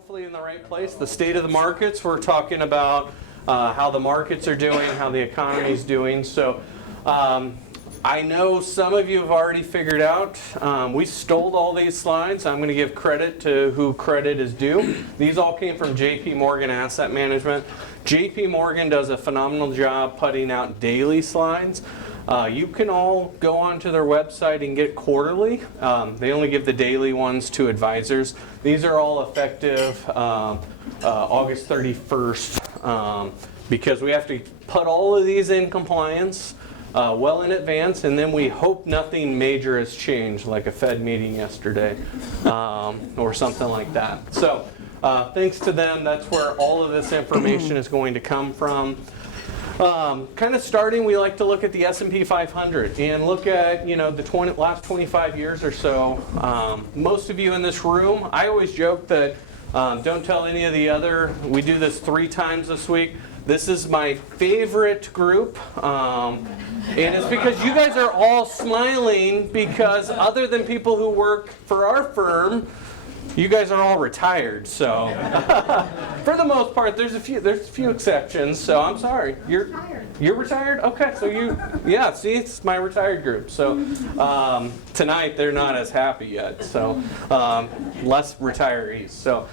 hopefully in the right place. The state of the markets, we're talking about how the markets are doing, how the economy is doing. So I know some of you have already figured out, we stole all these slides. I'm going to give credit to who credit is due. These all came from JP Morgan Asset Management. JP Morgan does a phenomenal job putting out daily slides. You can all go onto their website and get quarterly. They only give the daily ones to advisors. These are all effective August 31st because we have to put all of these in compliance well in advance, and then we hope nothing major has changed, like a Fed meeting yesterday or something like that. So thanks to them, that's where all of this information is going to come from. Kind of starting, we like to look at the S&P 500 and look at, you know, the last 25 years or so. Most of you in this room, I always joke that don't tell any of the other, we do this 3 times this week. This is my favorite group, and it's because you guys are all smiling because other than people who work for our firm, you guys are all retired, so for the most part, there's a few exceptions. So I'm sorry, you're retired. Okay, so yeah. See, it's my retired group. So tonight they're not as happy yet. So less retirees. So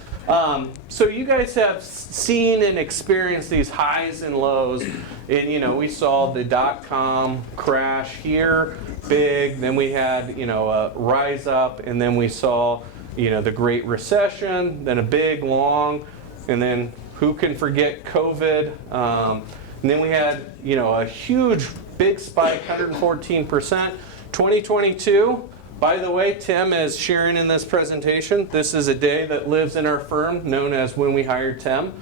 you guys have seen and experienced these highs and lows, and you know we saw the .com crash here, big. Then we had a rise up, and then we saw the Great Recession, then a big, long, and then who can forget COVID? And then we had, a huge, big spike, 114%. 2022, by the way, Tim is sharing in this presentation. This is a day that lives in our firm, known as when we hired Tim.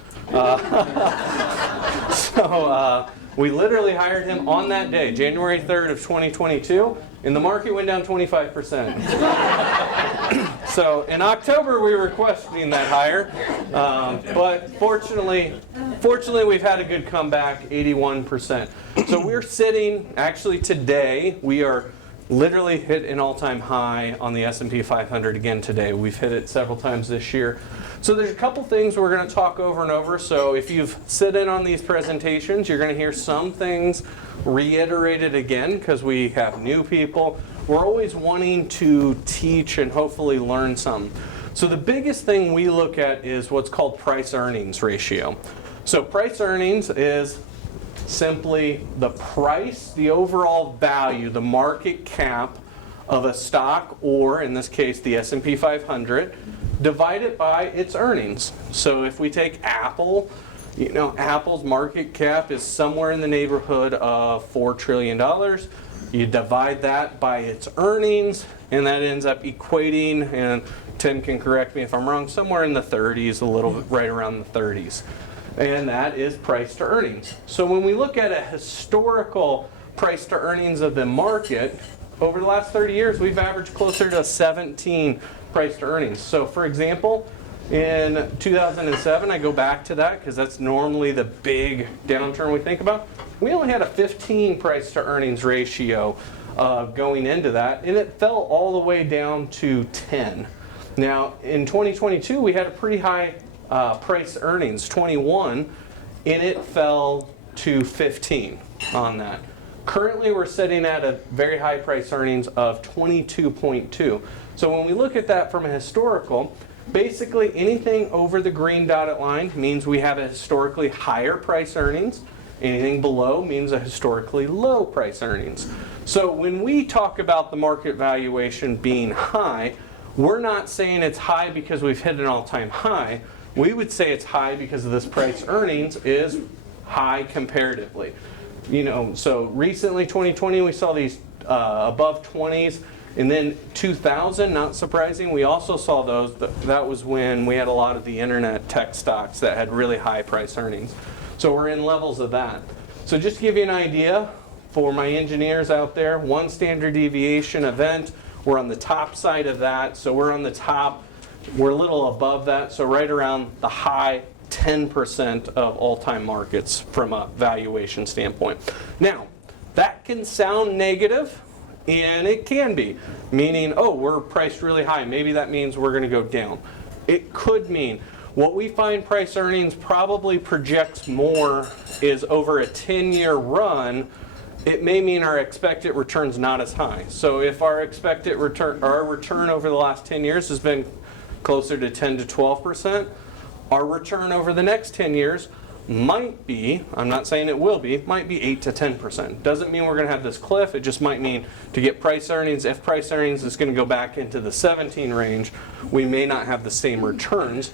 We literally hired him on that day, January 3rd of 2022, and the market went down 25%. So in October we were questioning that hire, but fortunately we've had a good comeback, 81%. So we're sitting, actually today, we are literally hit an all-time high on the S&P 500 again today. We've hit it several times this year. So there's a couple things we're going to talk over and over. So if you've sit in on these presentations, you're going to hear some things reiterated again because we have new people. We're always wanting to teach and hopefully learn some. So the biggest thing we look at is what's called price-earnings ratio. So price earnings is simply the price, the overall value, the market cap of a stock, or in this case the S&P 500, divided by its earnings. So if we take Apple, Apple's market cap is somewhere in the neighborhood of $4 trillion. You divide that by its earnings, and that ends up equating, and Tim can correct me if I'm wrong, somewhere in the 30s, a little bit right around the 30s. And that is price to earnings. So when we look at a historical price to earnings of the market, over the last 30 years, we've averaged closer to 17 price to earnings. So for example, in 2007, I go back to that because that's normally the big downturn we think about. We only had a 15 price to earnings ratio going into that, and it fell all the way down to 10. Now in 2022, we had a pretty high price earnings, 21, and it fell to 15 on that. Currently, we're sitting at a very high price earnings of 22.2. So when we look at that from a historical, basically anything over the green dotted line means we have a historically higher price earnings. Anything below means a historically low price earnings. So when we talk about the market valuation being high, we're not saying it's high because we've hit an all-time high. We would say it's high because of this price earnings is high comparatively. So recently, 2020, we saw these above 20s, and then 2000, not surprising, we also saw those. That was when we had a lot of the internet tech stocks that had really high price earnings. So we're in levels of that. So just to give you an idea, for my engineers out there, 1 standard deviation event, we're on the top side of that. So we're on the top. We're a little above that, so right around the high 10% of all-time markets from a valuation standpoint. Now, that can sound negative, and it can be, meaning, oh, we're priced really high. Maybe that means we're going to go down. It could mean What we find price earnings probably projects more is over a 10-year run, it may mean our expected return's not as high. So if our expected return, or our return over the last 10 years has been closer to 10 to 12%, our return over the next 10 years might be, I'm not saying it will be, might be 8 to 10%. Doesn't mean we're going to have this cliff. It just might mean to get price earnings, if price earnings is going to go back into the 17 range, we may not have the same returns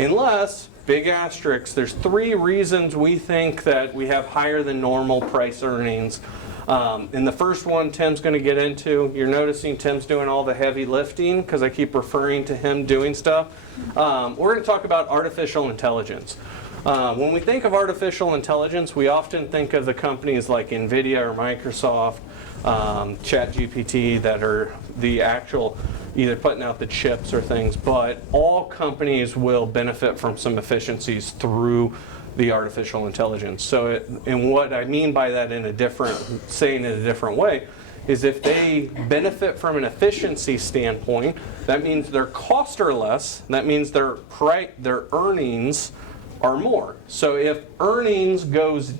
unless, big asterisks, there's 3 reasons we think that we have higher than normal price earnings. And the first one Tim's going to get into. You're noticing Tim's doing all the heavy lifting because I keep referring to him doing stuff. We're going to talk about artificial intelligence. When we think of artificial intelligence, we often think of the companies like NVIDIA or Microsoft, ChatGPT, that are the actual either putting out the chips or things, but all companies will benefit from some efficiencies through the artificial intelligence. So, and what I mean by that saying it a different way, is if they benefit from an efficiency standpoint, that means their costs are less, that means their earnings are more. So if earnings goes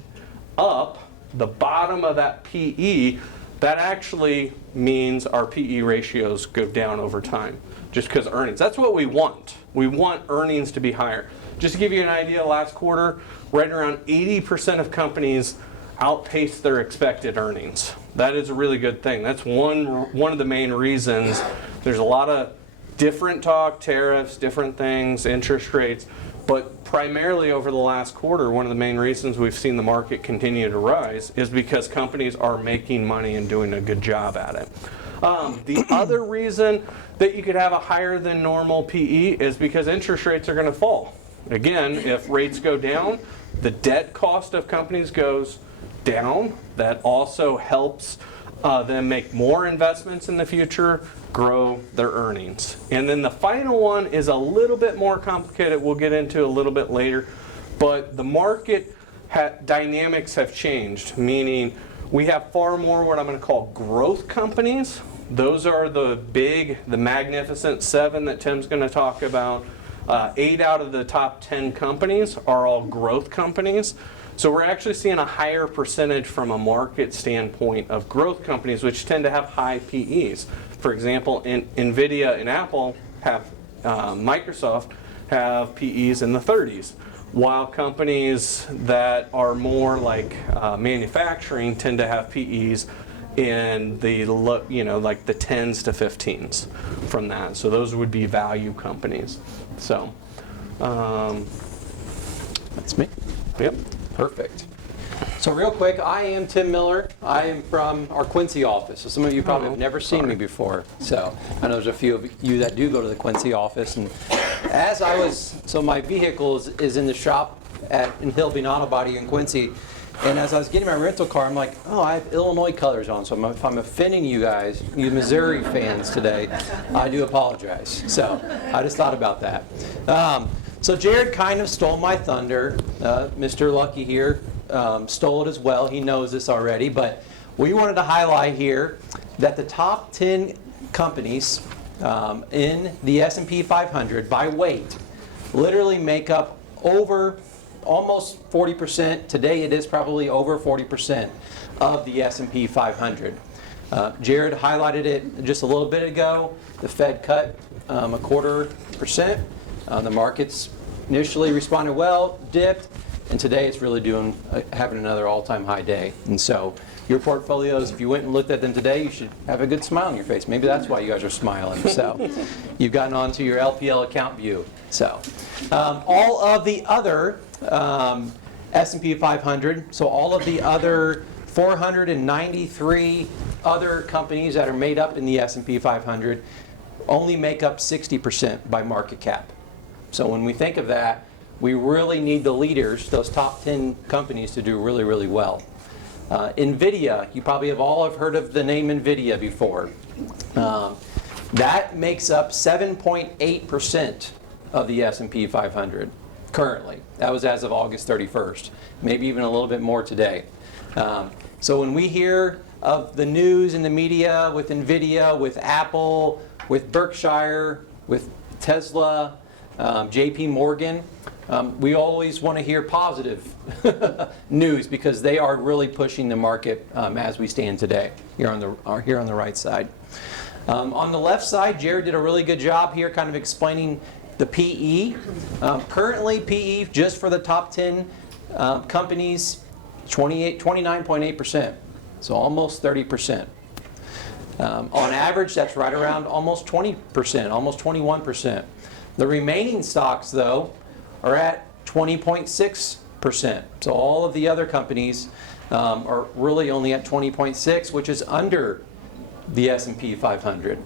up, the bottom of that PE, that actually means our PE ratios go down over time, just because earnings. That's what we want. We want earnings to be higher. Just to give you an idea, last quarter, right around 80% of companies outpaced their expected earnings. That is a really good thing. That's one of the main reasons. There's a lot of different talk, tariffs, different things, interest rates, but primarily over the last quarter, one of the main reasons we've seen the market continue to rise is because companies are making money and doing a good job at it. The other reason that you could have a higher than normal PE is because interest rates are going to fall. Again, if rates go down, the debt cost of companies goes down. That also helps them make more investments in the future, grow their earnings. And then the final one is a little bit more complicated. We'll get into a little bit later. But the market dynamics have changed, meaning we have far more what I'm going to call growth companies. Those are the magnificent 7 that Tim's going to talk about. 8 out of the top 10 companies are all growth companies. So we're actually seeing a higher percentage from a market standpoint of growth companies, which tend to have high PEs. For example, NVIDIA and Apple have, Microsoft have PEs in the 30s, while companies that are more like manufacturing tend to have PEs in the like the 10s to 15s from that. So those would be value companies. So that's me. Yep. Perfect. So real quick, I am Tim Miller. I am from our Quincy office. So some of you probably have never seen me before. So I know there's a few of you that do go to the Quincy office. And so my vehicle is in the shop in Hillbean Auto Body in Quincy. And as I was getting my rental car, I'm like, oh, I have Illinois colors on. So if I'm offending you guys, you Missouri fans today, I do apologize. So I just thought about that. So Jared kind of stole my thunder. Mr. Lucky here stole it as well. He knows this already. But we wanted to highlight here that the top 10 companies in the S&P 500 by weight literally make up over almost 40%. Today it is probably over 40% of the S&P 500. Jared highlighted it just a little bit ago. The Fed cut 0.25%. The markets initially responded well, dipped, and today it's really having another all-time high day. And so your portfolios, if you went and looked at them today, you should have a good smile on your face. Maybe that's why you guys are smiling. So you've gotten onto your LPL account view. So all of the other S&P 500, so all of the other 493 other companies that are made up in the S&P 500 only make up 60% by market cap. So when we think of that, we really need the leaders, those top 10 companies, to do really, really well. NVIDIA, you probably have heard of the name NVIDIA before. That makes up 7.8% of the S&P 500 currently. That was as of August 31st, maybe even a little bit more today. So when we hear of the news in the media with NVIDIA, with Apple, with Berkshire, with Tesla, JP Morgan. We always want to hear positive news because they are really pushing the market as we stand today here on the right side. On the left side, Jared did a really good job here kind of explaining the PE. Currently, PE just for the top 10 companies, 29.8%, so almost 30%. On average, that's right around almost 20%, almost 21%. The remaining stocks, though, are at 20.6%. So all of the other companies are really only at 20.6, which is under the S&P 500.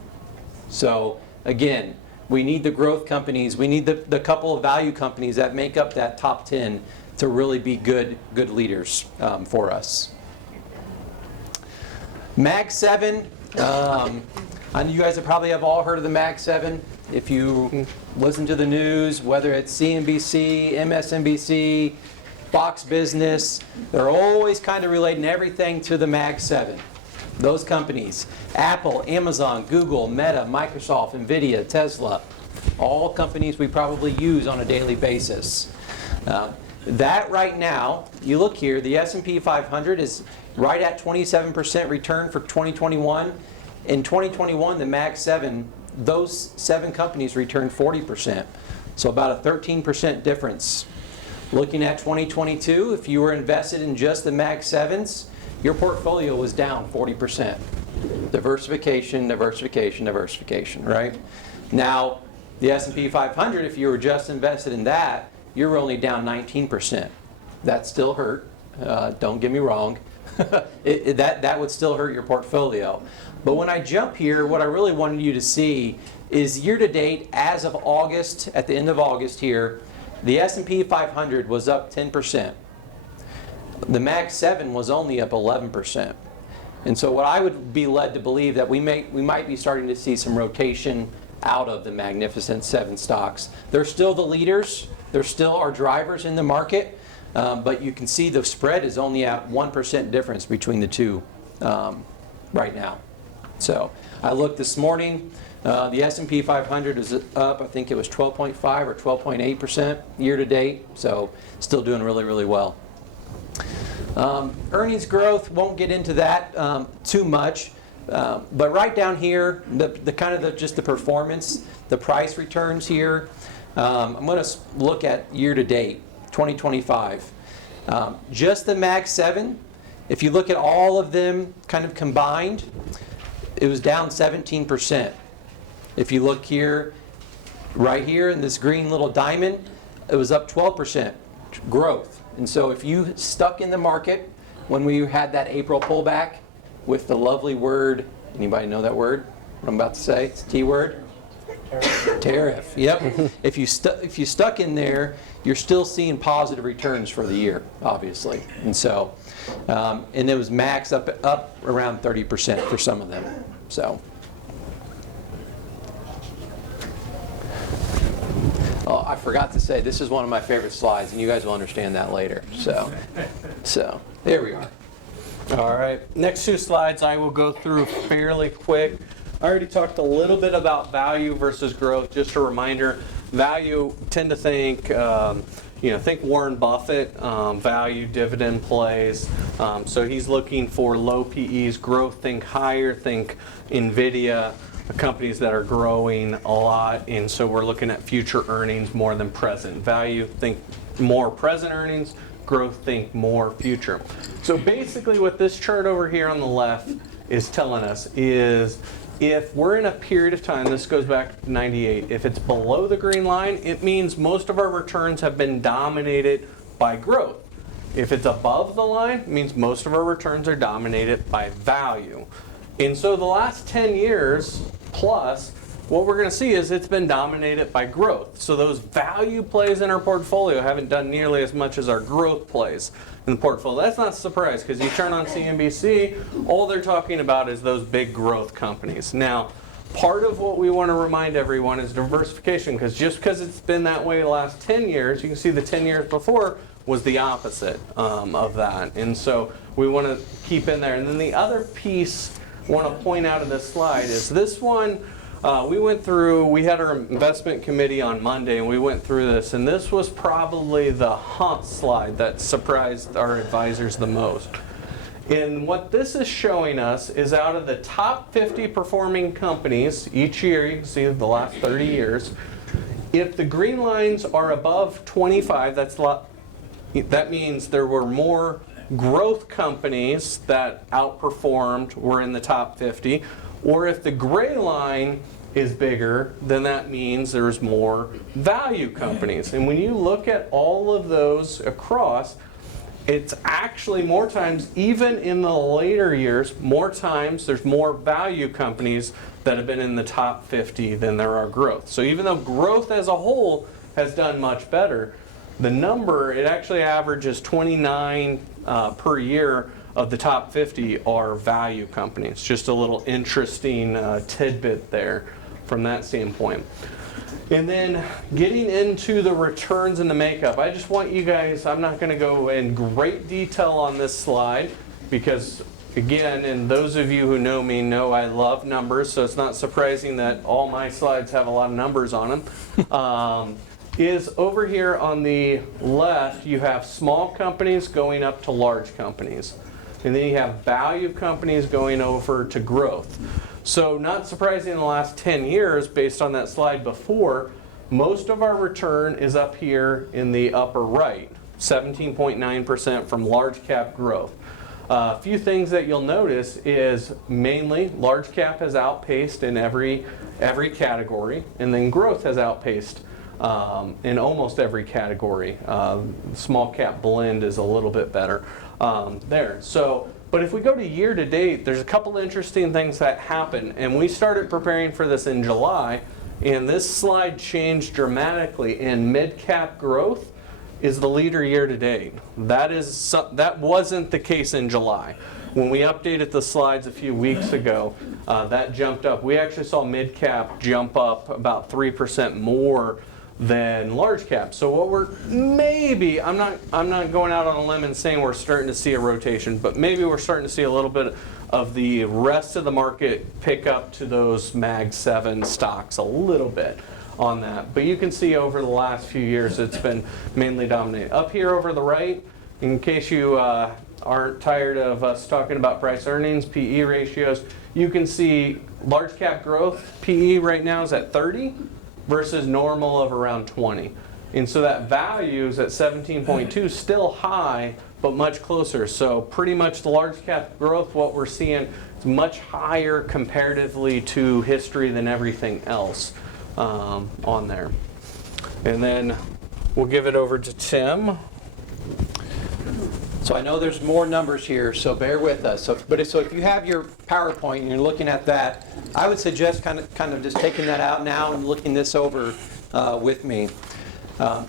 So again, we need the growth companies. We need the couple of value companies that make up that top 10 to really be good leaders for us. Mag 7. I know you guys probably have all heard of the Mag 7. If you listen to the news, whether it's CNBC, MSNBC, Fox Business, they're always kind of relating everything to the Mag 7. Those companies, Apple, Amazon, Google, Meta, Microsoft, Nvidia, Tesla, all companies we probably use on a daily basis. That right now, you look here, the S&P 500 is right at 27% return for 2021. In 2021, the Mag 7, those 7 companies returned 40%. So about a 13% difference. Looking at 2022, if you were invested in just the Mag 7s, your portfolio was down 40%. Diversification, diversification, diversification, right? Now, the S&P 500, if you were just invested in that, you're only down 19%. That still hurt. Don't get me wrong. That would still hurt your portfolio. But when I jump here, what I really wanted you to see is year to date, as of August, at the end of August here, the S&P 500 was up 10%. The Mag 7 was only up 11%. And so what I would be led to believe that we might be starting to see some rotation out of the Magnificent 7 stocks. They're still the leaders. They're still our drivers in the market. But you can see the spread is only at 1% difference between the two right now. So I looked this morning. The S&P 500 is up, I think it was 12.5 or 12.8% year to date. So still doing really, really well. Earnings growth, won't get into that too much. But right down here, the kind of just the performance, the price returns here. I'm going to look at year to date, 2025. Just the Mag 7, if you look at all of them kind of combined, it was down 17%. If you look here, right here in this green little diamond, it was up 12% growth. And so if you stuck in the market when we had that April pullback with the lovely word, anybody know that word? What I'm about to say? It's a T word? Tariff. Yep. If you stuck in there, you're still seeing positive returns for the year, obviously. And so, and it was max up around 30% for some of them. So. Oh, I forgot to say, this is one of my favorite slides, and you guys will understand that later. So there we are. All right, next 2 slides I will go through fairly quick. I already talked a little bit about value versus growth. Just a reminder, value, tend to think, think Warren Buffett, value dividend plays. So he's looking for low PEs, growth, think higher, think Nvidia, companies that are growing a lot. And so we're looking at future earnings more than present. Value, think more present earnings. Growth, think more future. So basically what this chart over here on the left is telling us is if we're in a period of time, this goes back to 98, if it's below the green line, it means most of our returns have been dominated by growth. If it's above the line, it means most of our returns are dominated by value. And so the last 10 years plus, what we're going to see is it's been dominated by growth. So those value plays in our portfolio haven't done nearly as much as our growth plays in the portfolio. That's not a surprise because you turn on CNBC, all they're talking about is those big growth companies. Now, part of what we want to remind everyone is diversification, because just because it's been that way the last 10 years, you can see the 10 years before was the opposite of that. And so we want to keep in there. And then the other piece I want to point out of this slide is this one. we had our investment committee on Monday, and we went through this, and this was probably the slide that surprised our advisors the most. And what this is showing us is out of the top 50 performing companies each year, you can see the last 30 years, if the green lines are above 25, that means there were more growth companies that outperformed, were in the top 50, or if the gray line is bigger, then that means there's more value companies. And when you look at all of those across, it's actually more times, even in the later years, more times there's more value companies that have been in the top 50 than there are growth. So even though growth as a whole has done much better, the number, it actually averages 29 per year of the top 50 are value companies. Just a little interesting tidbit there from that standpoint. And then getting into the returns and the makeup, I just want you guys, I'm not going to go in great detail on this slide because, again, and those of you who know me know I love numbers, so it's not surprising that all my slides have a lot of numbers on them. Is over here on the left, you have small companies going up to large companies. And then you have value companies going over to growth. So not surprising in the last 10 years, based on that slide before, most of our return is up here in the upper right, 17.9% from large cap growth. A few things that you'll notice is mainly large cap has outpaced in every category, and then growth has outpaced in almost every category. Small cap blend is a little bit better there. So, but if we go to year to date, there's a couple interesting things that happen, and we started preparing for this in July, and this slide changed dramatically. And mid cap growth is the leader year to date. That wasn't the case in July. When we updated the slides a few weeks ago, that jumped up. We actually saw mid cap jump up about 3% more than large cap. So what we're maybe, I'm not going out on a limb and saying we're starting to see a rotation, but maybe we're starting to see a little bit of the rest of the market pick up to those Mag 7 stocks a little bit on that. But you can see over the last few years it's been mainly dominated. Up here over the right, in case you aren't tired of us talking about price earnings, PE ratios, you can see large cap growth, PE right now is at 30. Versus normal of around 20. And so that value is at 17.2, still high, but much closer. So pretty much the large cap growth, what we're seeing is much higher comparatively to history than everything else on there. And then we'll give it over to Tim. So I know there's more numbers here, so bear with us. So if you have your PowerPoint and you're looking at that, I would suggest kind of just taking that out now and looking this over with me.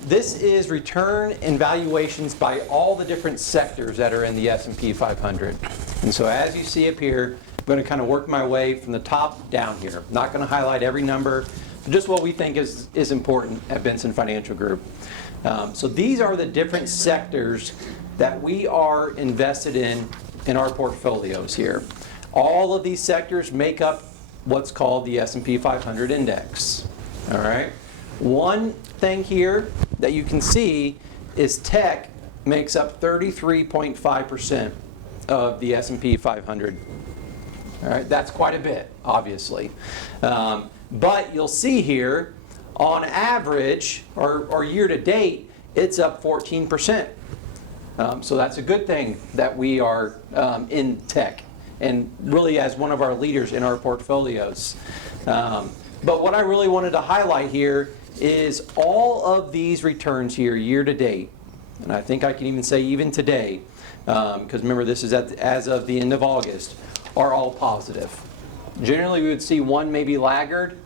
This is return and valuations by all the different sectors that are in the S&P 500. And so as you see up here, I'm going to kind of work my way from the top down here. I'm not going to highlight every number, but just what we think is important at Benson Financial Group. So these are the different sectors that we are invested in our portfolios here. All of these sectors make up what's called the S&P 500 index. All right. One thing here that you can see is tech makes up 33.5% of the S&P 500. All right, that's quite a bit, obviously. But you'll see here, on average, or year to date, it's up 14%. So that's a good thing that we are in tech and really as one of our leaders in our portfolios. But what I really wanted to highlight here is all of these returns here year to date, and I think I can even say even today, because remember this is as of the end of August, are all positive. Generally we would see one maybe laggard.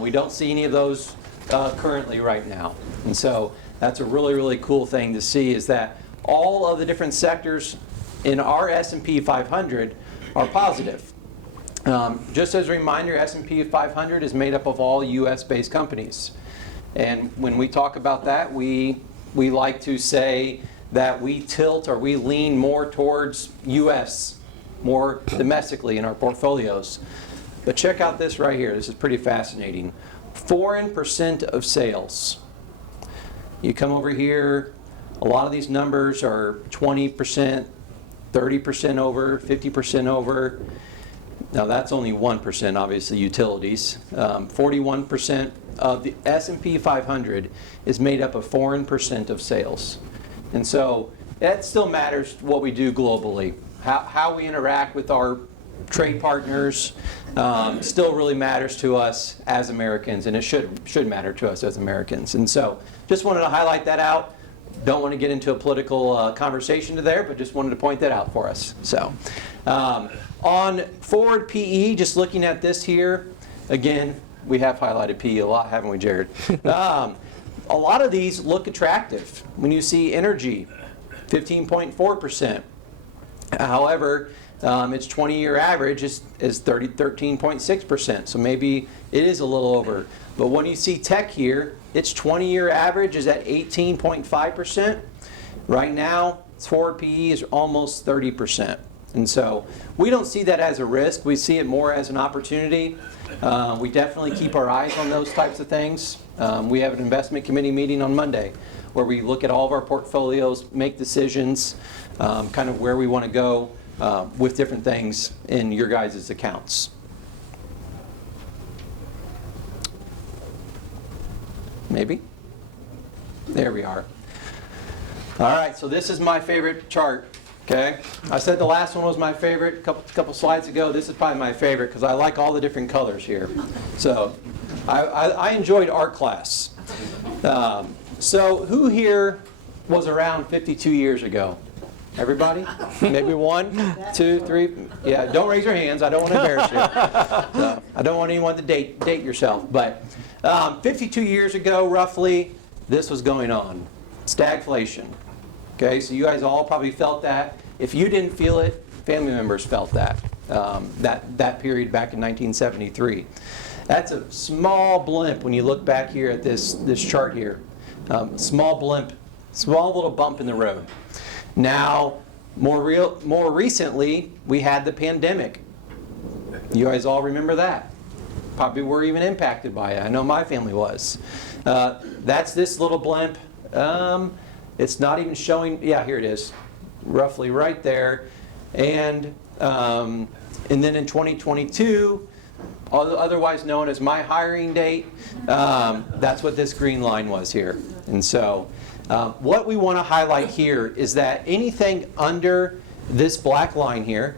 We don't see any of those currently right now. And so that's a really, really cool thing to see, is that all of the different sectors in our S&P 500 are positive. Just as a reminder, S&P 500 is made up of all U.S.-based companies. And when we talk about that, we like to say that we tilt or we lean more towards U.S., more domestically in our portfolios. But check out this right here. This is pretty fascinating. Foreign percent of sales. You come over here, a lot of these numbers are 20%, 30% over, 50% over. Now that's only 1%, obviously, utilities. 41% of the S&P 500 is made up of foreign percent of sales. And so that still matters what we do globally. How we interact with our trade partners still really matters to us as Americans, and it should matter to us as Americans. And so just wanted to highlight that out. Don't want to get into a political conversation there, but just wanted to point that out for us. So on forward PE, just looking at this here, again, we have highlighted PE a lot, haven't we, Jared? A lot of these look attractive. When you see energy, 15.4%. However, its 20-year average is 13.6%, so maybe it is a little over. But when you see tech here, its 20-year average is at 18.5%. Right now, its forward PE is almost 30%. And so we don't see that as a risk. We see it more as an opportunity. We definitely keep our eyes on those types of things. We have an investment committee meeting on Monday where we look at all of our portfolios, make decisions, kind of where we want to go with different things in your guys' accounts. Maybe? There we are. All right, so this is my favorite chart. Okay, I said the last one was my favorite a couple slides ago. This is probably my favorite because I like all the different colors here. So I enjoyed art class. So who here was around 52 years ago? Everybody? Maybe 1, 2, 3. Yeah, don't raise your hands. I don't want to embarrass you. So, I don't want anyone to date yourself. But 52 years ago, roughly, this was going on. Stagflation. Okay, so you guys all probably felt that. If you didn't feel it, family members felt that. That period back in 1973. That's a small blimp when you look back here at this chart here. Small blimp, small little bump in the road. Now, more recently, we had the pandemic. You guys all remember that. Probably were even impacted by it. I know my family was. That's this little blimp. It's not even showing, yeah, here it is, roughly right there. And then in 2022, otherwise known as my hiring date, that's what this green line was here. And so what we want to highlight here is that anything under this black line here,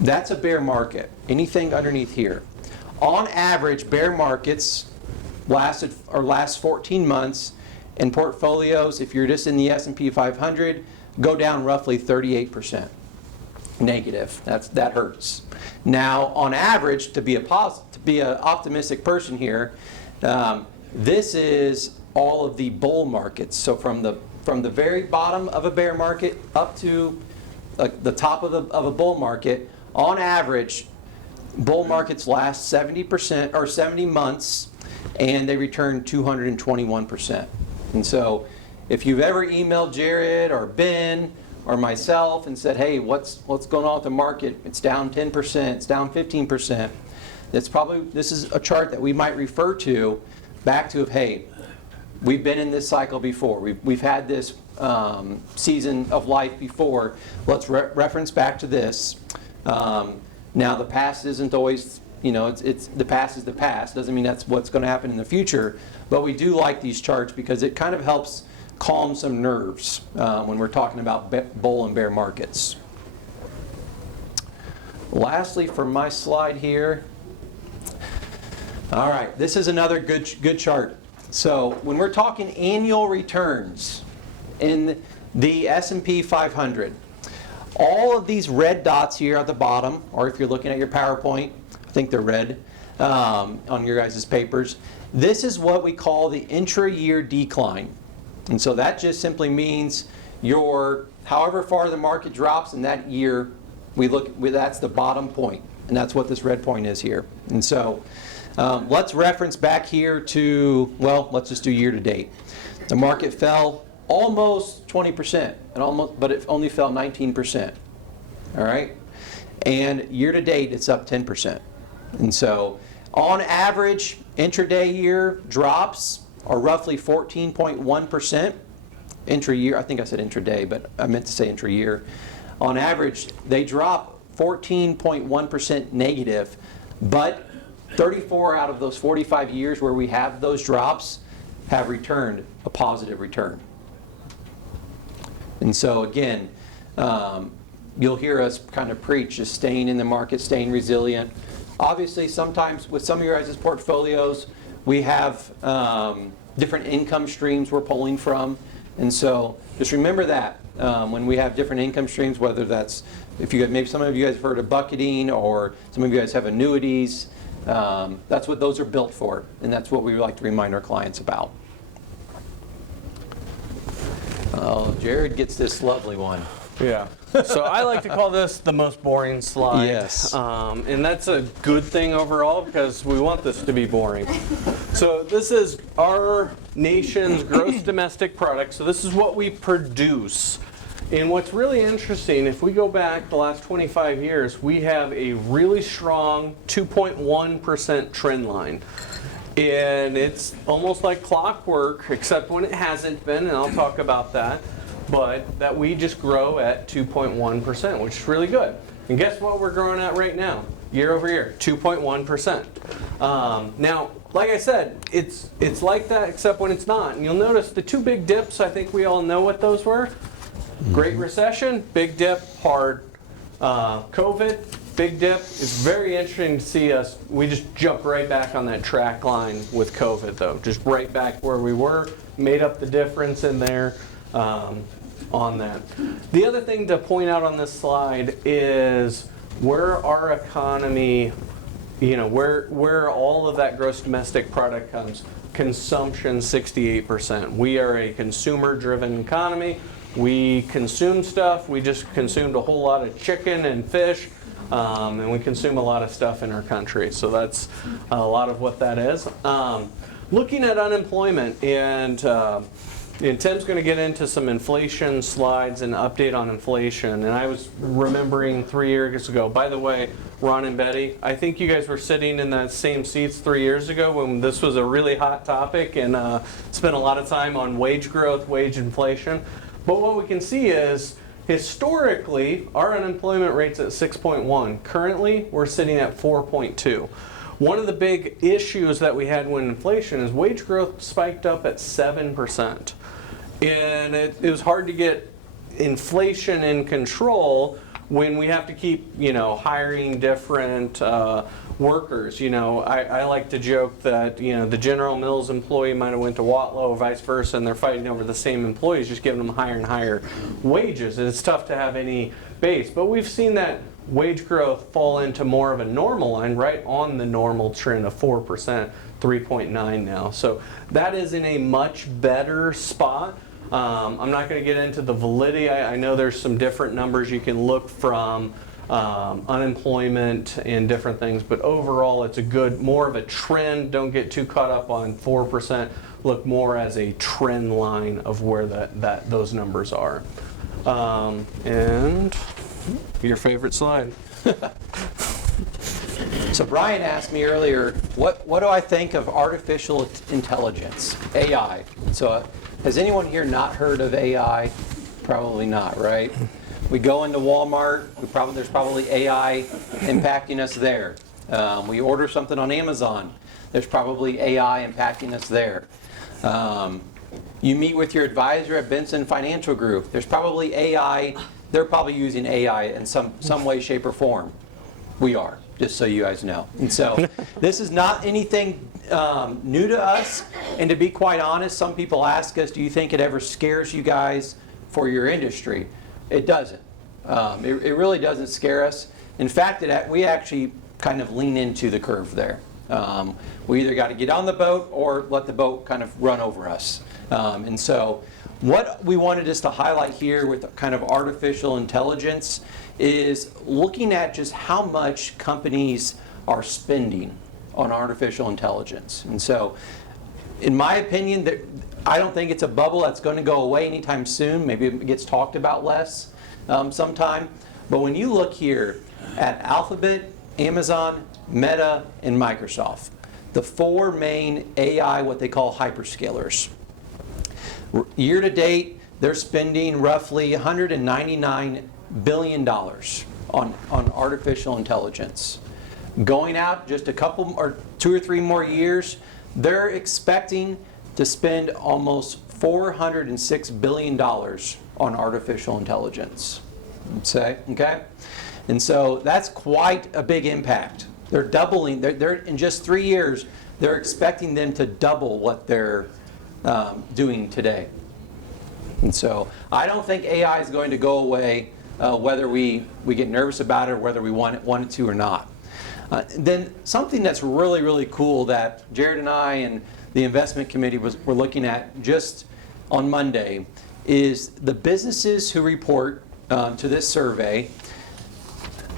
that's a bear market. Anything underneath here. On average, bear markets last 14 months, and portfolios, if you're just in the S&P 500, go down roughly 38%. Negative. That hurts. Now, on average, to be an optimistic person here, this is all of the bull markets. So from the very bottom of a bear market up to the top of a bull market, on average, bull markets last 70% or 70 months, and they return 221%. And so if you've ever emailed Jared or Ben or myself and said, hey, what's going on with the market? It's down 10%, it's down 15%. This is a chart that we might refer to back to, hey, we've been in this cycle before. We've had this season of life before. Let's reference back to this. Now the past isn't always, it's the past is the past. Doesn't mean that's what's going to happen in the future. But we do like these charts because it kind of helps calm some nerves when we're talking about bull and bear markets. Lastly, for my slide here. All right, this is another good chart. So when we're talking annual returns in the S&P 500, all of these red dots here at the bottom, or if you're looking at your PowerPoint, I think they're red on your guys' papers. This is what we call the intra-year decline. And so that just simply means however far the market drops in that year, that's the bottom point. And that's what this red point is here. And so let's reference back here to, let's just do year to date. The market fell almost 20%, but it only fell 19%. All right? And year to date, it's up 10%. And so on average, intraday year drops are roughly 14.1%. Intra-year, I think I said intraday, but I meant to say intra-year. On average, they drop 14.1% negative, but 34 out of those 45 years where we have those drops have returned a positive return. And so again, you'll hear us kind of preach just staying in the market, staying resilient. Obviously, sometimes with some of your guys' portfolios, we have different income streams we're pulling from. And so just remember that when we have different income streams, whether that's, if you maybe some of you guys have heard of bucketing, or some of you guys have annuities, that's what those are built for. And that's what we like to remind our clients about. Oh, Jared gets this lovely one. Yeah. So I like to call this the most boring slide. Yes. And that's a good thing overall, because we want this to be boring. So this is our nation's gross domestic product. So this is what we produce. And what's really interesting, if we go back the last 25 years, we have a really strong 2.1% trend line. And it's almost like clockwork, except when it hasn't been, and I'll talk about that. But that we just grow at 2.1%, which is really good. And guess what we're growing at right now? Year over year, 2.1%. Now, like I said, it's like that except when it's not. And you'll notice the two big dips, I think we all know what those were. Great Recession, big dip, hard. COVID, big dip. It's very interesting to see us. We just jumped right back on that track line with COVID, though. Just right back where we were, made up the difference in there. On that. The other thing to point out on this slide is where our economy, where all of that gross domestic product comes. Consumption, 68%. We are a consumer-driven economy. We consume stuff. We just consumed a whole lot of chicken and fish, and we consume a lot of stuff in our country. So that's a lot of what that is. Looking at unemployment, and Tim's going to get into some inflation slides and update on inflation. And I was remembering 3 years ago, by the way, Ron and Betty, I think you guys were sitting in the same seats 3 years ago when this was a really hot topic, and spent a lot of time on wage growth, wage inflation. But what we can see is, historically, our unemployment rate's at 6.1. Currently, we're sitting at 4.2. One of the big issues that we had when inflation is wage growth spiked up at 7%. And it was hard to get inflation in control when we have to keep, hiring different workers. I like to joke that, the General Mills employee might have went to Watlow or vice versa, and they're fighting over the same employees, just giving them higher and higher wages. And it's tough to have any base. But we've seen that wage growth fall into more of a normal line, right on the normal trend of 4%, 3.9 now. So that is in a much better spot. I'm not going to get into the validity. I know there's some different numbers you can look from unemployment and different things, but overall it's a good, more of a trend. Don't get too caught up on 4%. Look more as a trend line of where those numbers are. And your favorite slide. So Brian asked me earlier, what do I think of artificial intelligence, AI? So has anyone here not heard of AI? Probably not, right? We go into Walmart, there's probably AI impacting us there. We order something on Amazon, there's probably AI impacting us there. You meet with your advisor at Benson Financial Group, there's probably AI, they're probably using AI in some way, shape, or form. We are, just so you guys know. And so this is not anything new to us. And to be quite honest, some people ask us, do you think it ever scares you guys for your industry? It doesn't. It really doesn't scare us. In fact, we actually kind of lean into the curve there. We either got to get on the boat or let the boat kind of run over us. And so what we wanted just to highlight here with kind of artificial intelligence is looking at just how much companies are spending on artificial intelligence. And so in my opinion, I don't think it's a bubble that's going to go away anytime soon. Maybe it gets talked about less sometime. But when you look here at Alphabet, Amazon, Meta, and Microsoft, the 4 main AI, what they call hyperscalers. Year to date, they're spending roughly $199 billion on artificial intelligence. Going out just a couple or 2 or 3 more years, they're expecting to spend almost $406 billion on artificial intelligence. Okay? And so that's quite a big impact. They're doubling, they're in just 3 years, they're expecting them to double what they're doing today. And so I don't think AI is going to go away, whether we get nervous about it or whether we want it to or not. Then something that's really, really cool that Jared and I and the investment committee were looking at just on Monday is the businesses who report to this survey.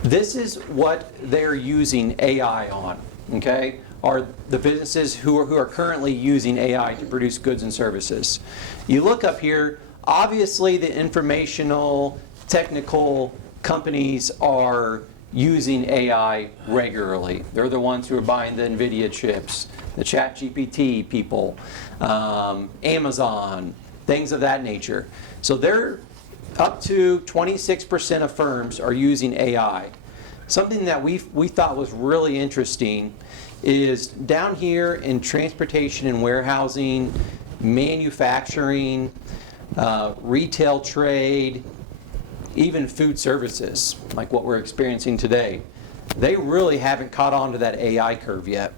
This is what they're using AI on, okay? Are the businesses who are currently using AI to produce goods and services. You look up here, obviously the informational, technical companies are using AI regularly. They're the ones who are buying the NVIDIA chips, the ChatGPT people, Amazon, things of that nature. So they're up to 26% of firms are using AI. Something that we thought was really interesting is down here in transportation and warehousing, manufacturing, retail trade, even food services, like what we're experiencing today. They really haven't caught on to that AI curve yet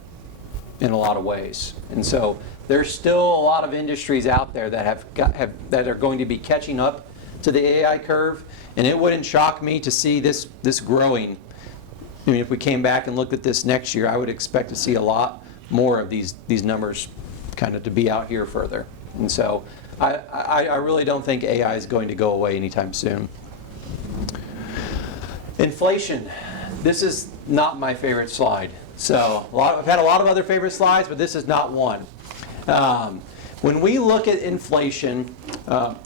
in a lot of ways. And so there's still a lot of industries out there that that are going to be catching up to the AI curve, and it wouldn't shock me to see this growing. I mean, if we came back and looked at this next year, I would expect to see a lot more of these numbers kind of to be out here further. And so I really don't think AI is going to go away anytime soon. Inflation. This is not my favorite slide. So I've had a lot of other favorite slides, but this is not one. When we look at inflation,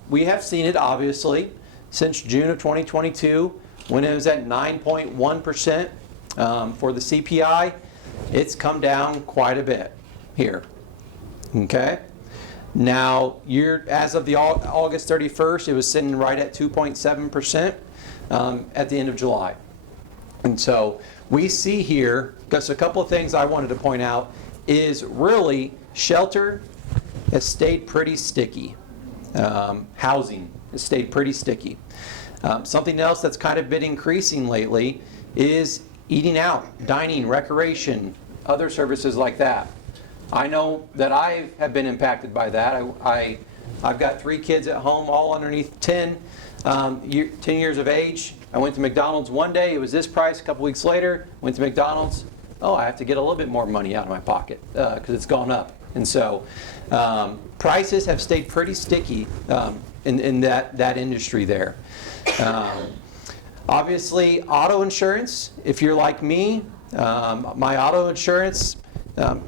we have seen it obviously since June of 2022 when it was at 9.1% for the CPI. It's come down quite a bit here. Okay? Now, as of the August 31st, it was sitting right at 2.7% at the end of July. And so we see here, because a couple of things I wanted to point out is really shelter has stayed pretty sticky. Housing has stayed pretty sticky. Something else that's kind of been increasing lately is eating out, dining, recreation, other services like that. I know that I have been impacted by that. I've got 3 kids at home, all underneath 10 years of age. I went to McDonald's one day, it was this price. A couple weeks later, went to McDonald's. Oh, I have to get a little bit more money out of my pocket because it's gone up. And so prices have stayed pretty sticky in that industry there. Obviously, auto insurance, if you're like me, my auto insurance,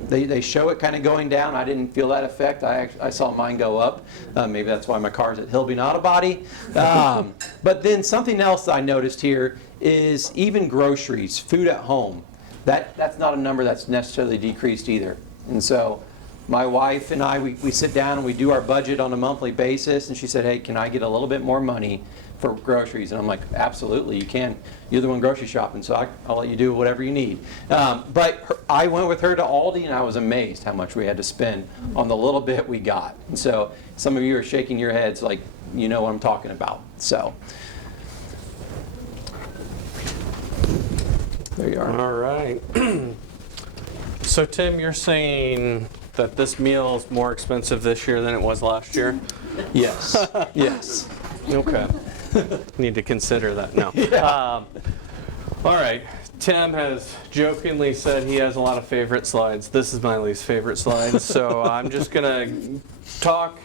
they show it kind of going down. I didn't feel that effect. I saw mine go up. Maybe that's why my car's at Hilbing Auto Body. But then something else I noticed here is even groceries, food at home. That's not a number that's necessarily decreased either. And so my wife and I, we sit down and we do our budget on a monthly basis, and she said, hey, can I get a little bit more money for groceries? And I'm like, absolutely, you can. You're the one grocery shopping, so I'll let you do whatever you need. But I went with her to Aldi, and I was amazed how much we had to spend on the little bit we got. And so some of you are shaking your heads like you know what I'm talking about. So there you are. All right. So Tim, you're saying that this meal is more expensive this year than it was last year? Yes. Yes. Okay. Need to consider that now. Yeah. All right. Tim has jokingly said he has a lot of favorite slides. This is my least favorite slide. So I'm just going to talk.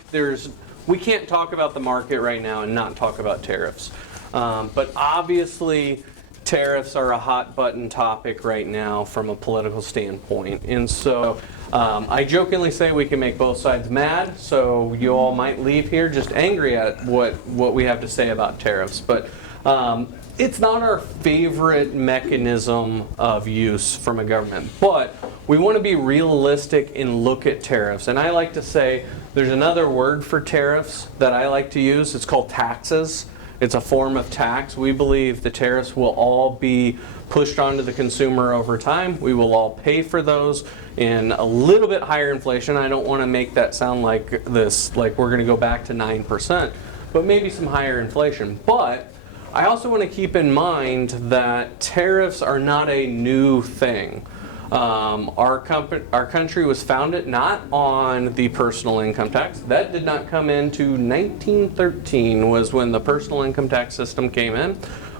We can't talk about the market right now and not talk about tariffs. But obviously, tariffs are a hot button topic right now from a political standpoint. And so I jokingly say we can make both sides mad, so you all might leave here just angry at what we have to say about tariffs. But It's not our favorite mechanism of use from a government, but we want to be realistic and look at tariffs. And I like to say there's another word for tariffs that I like to use. It's called taxes. It's a form of tax. We believe the tariffs will all be pushed onto the consumer over time. We will all pay for those in a little bit higher inflation. I don't want to make that sound like this, like we're going to go back to 9%, but maybe some higher inflation. But I also want to keep in mind that tariffs are not a new thing. Our country was founded not on the personal income tax. That did not come into 1913 was when the personal income tax system came in.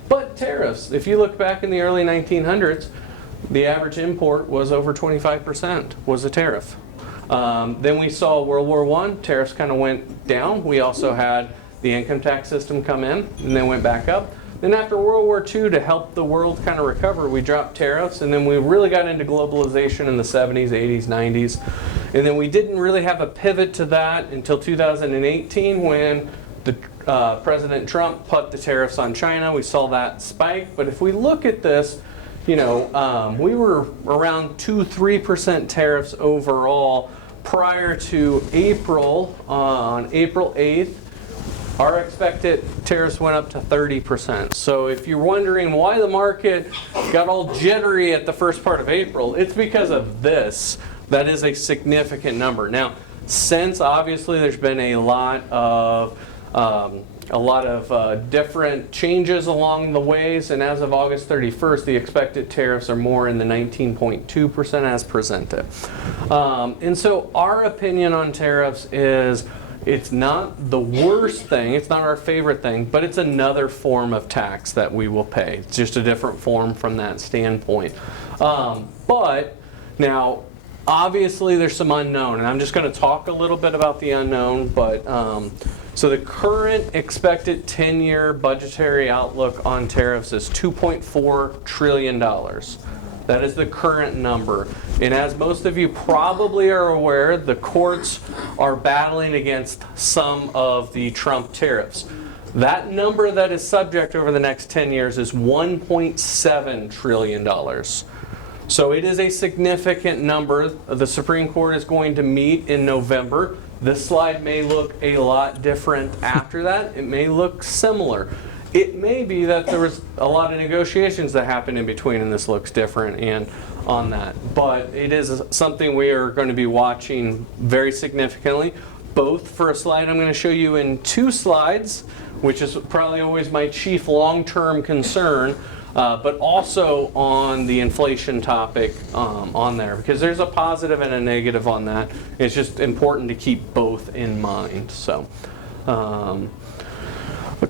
But tariffs, if you look back in the early 1900s, the average import was over 25% was a tariff. Then we saw World War I, tariffs kind of went down. We also had the income tax system come in and then went back up. Then after World War II, to help the world kind of recover, we dropped tariffs, and then we really got into globalization in the 70s, 80s, 90s. And then we didn't really have a pivot to that until 2018 when President Trump put the tariffs on China. We saw that spike. But if we look at this, we were around 2-3% tariffs overall prior to April. On April 8th, our expected tariffs went up to 30%. So if you're wondering why the market got all jittery at the first part of April, it's because of this. That is a significant number. Now, since obviously there's been a lot of different changes along the ways, and as of August 31st, the expected tariffs are more in the 19.2% as presented. And so our opinion on tariffs is it's not the worst thing, it's not our favorite thing, but it's another form of tax that we will pay. It's just a different form from that standpoint. But now, obviously there's some unknown, and I'm just going to talk a little bit about the unknown, but so the current expected 10-year budgetary outlook on tariffs is $2.4 trillion. That is the current number. And as most of you probably are aware, the courts are battling against some of the Trump tariffs. That number that is subject over the next 10 years is $1.7 trillion. So it is a significant number. The Supreme Court is going to meet in November. This slide may look a lot different after that. It may look similar. It may be that there was a lot of negotiations that happened in between and this looks different and on that. But it is something we are going to be watching very significantly, both for a slide I'm going to show you in 2 slides, which is probably always my chief long-term concern, but also on the inflation topic on there, because there's a positive and a negative on that. It's just important to keep both in mind. So.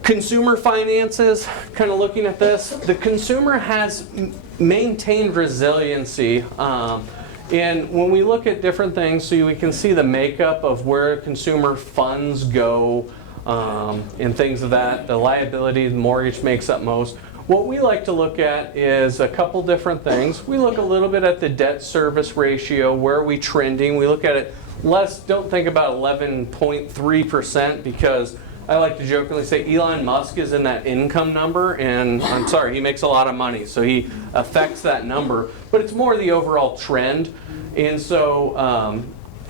Consumer finances, kind of looking at this, the consumer has maintained resiliency. And when we look at different things, so we can see the makeup of where consumer funds go and things of that, the liability, the mortgage makes up most. What we like to look at is a couple different things. We look a little bit at the debt service ratio, where are we trending? We look at it less, don't think about 11.3% because I like to jokingly say Elon Musk is in that income number, and I'm sorry, he makes a lot of money, so he affects that number, but it's more the overall trend. And so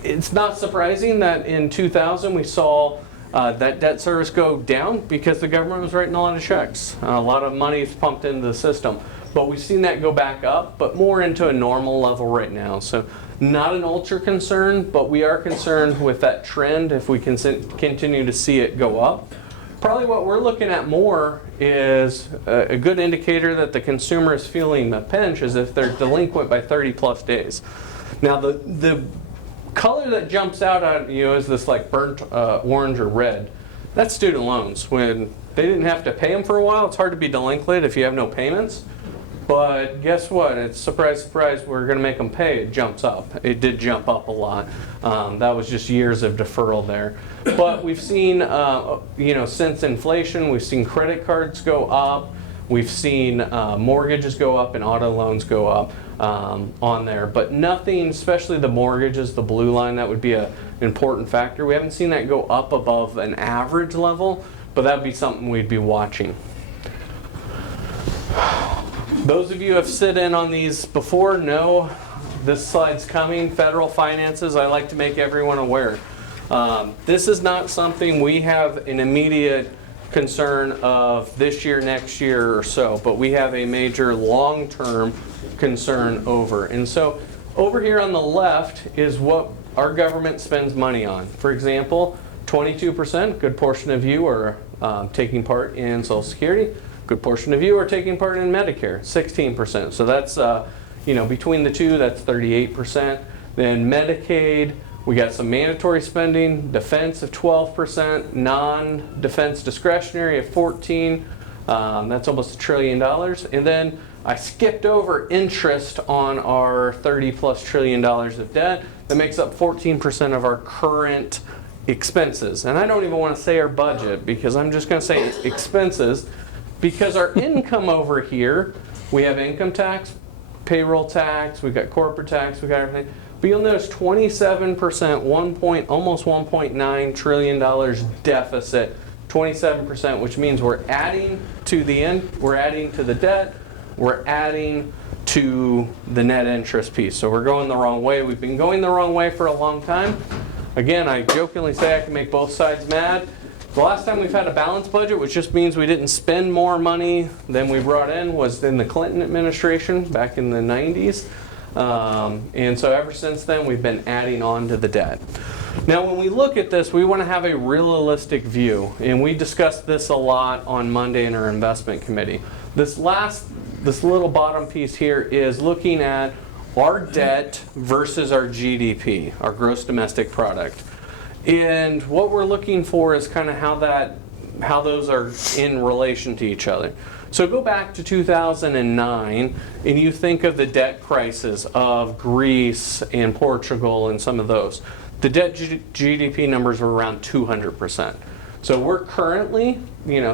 it's not surprising that in 2000 we saw that debt service go down because the government was writing a lot of checks. A lot of money is pumped into the system. But we've seen that go back up, but more into a normal level right now. So not an ultra concern, but we are concerned with that trend if we can continue to see it go up. Probably what we're looking at more is a good indicator that the consumer is feeling the pinch is if they're delinquent by 30 plus days. Now the color that jumps out at you is this like burnt orange or red. That's student loans. When they didn't have to pay them for a while, it's hard to be delinquent if you have no payments. But guess what? It's surprise, surprise, we're going to make them pay. It jumps up. It did jump up a lot. That was just years of deferral there. But we've seen, since inflation, we've seen credit cards go up. We've seen mortgages go up and auto loans go up on there. But nothing, especially the mortgages, the blue line, that would be an important factor. We haven't seen that go up above an average level, but that would be something we'd be watching. Those of you who have sit in on these before know this slide's coming. Federal finances, I like to make everyone aware. This is not something we have an immediate concern of this year, next year or so, but we have a major long-term concern over. And so over here on the left is what our government spends money on. For example, 22%, good portion of you are taking part in Social Security. Good portion of you are taking part in Medicare, 16%. So that's, between the two, that's 38%. Then Medicaid, we got some mandatory spending, defense of 12%, non-defense discretionary of 14%. That's almost $1 trillion. And then I skipped over interest on our $30+ trillion of debt. That makes up 14% of our current expenses. And I don't even want to say our budget because I'm just going to say expenses. Because our income over here, we have income tax, payroll tax, we've got corporate tax, we've got everything. But you'll notice 27%, almost $1.9 trillion deficit, 27%, which means we're adding to the debt, we're adding to the net interest piece. So we're going the wrong way. We've been going the wrong way for a long time. Again, I jokingly say I can make both sides mad. The last time we've had a balanced budget, which just means we didn't spend more money than we brought in, was in the Clinton administration back in the 90s. And so ever since then, we've been adding on to the debt. Now, when we look at this, we want to have a realistic view. And we discussed this a lot on Monday in our investment committee. This little bottom piece here is looking at our debt versus our GDP, our gross domestic product. And what we're looking for is kind of how those are in relation to each other. So go back to 2009 and you think of the debt crisis of Greece and Portugal and some of those. The debt GDP numbers were around 200%. So we're currently,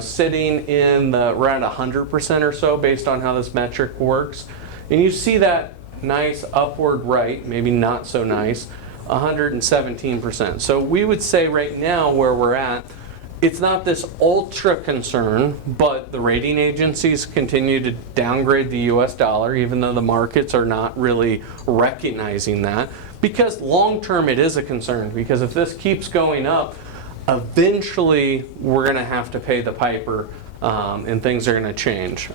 sitting in around 100% or so based on how this metric works. And you see that nice upward right, maybe not so nice, 117%. So we would say right now where we're at, it's not this ultra concern, but the rating agencies continue to downgrade the US dollar, even though the markets are not really recognizing that. Because long term it is a concern, because if this keeps going up, eventually we're going to have to pay the piper and things are going to change.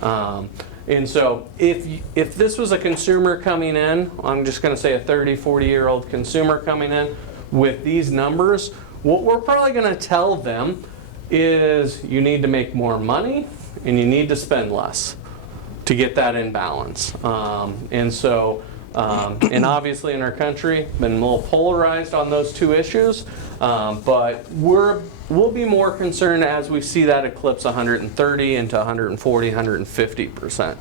And so if this was a consumer coming in, I'm just going to say a 30, 40-year-old consumer coming in with these numbers, what we're probably going to tell them is you need to make more money and you need to spend less to get that in balance. And obviously in our country, been a little polarized on those two issues, but we'll be more concerned as we see that eclipse 130 into 140, 150%.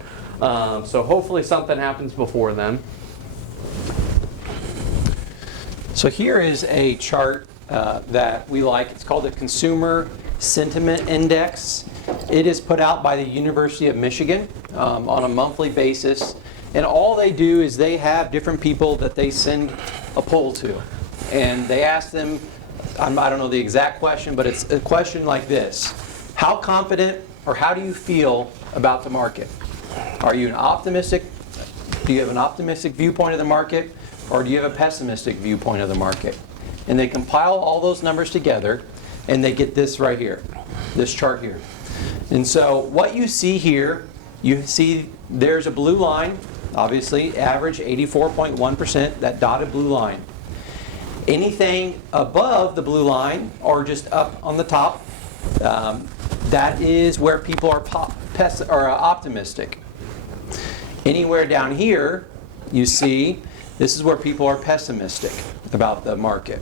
So hopefully something happens before then. So here is a chart that we like. It's called the Consumer Sentiment Index. It is put out by the University of Michigan on a monthly basis. And all they do is they have different people that they send a poll to. And they ask them, I don't know the exact question, but it's a question like this. How confident or how do you feel about the market? Do you have an optimistic viewpoint of the market, or do you have a pessimistic viewpoint of the market? And they compile all those numbers together and they get this right here, this chart here. And so what you see here, you see there's a blue line, obviously average 84.1%, that dotted blue line. Anything above the blue line or just up on the top, that is where people are optimistic. Anywhere down here, you see, this is where people are pessimistic about the market.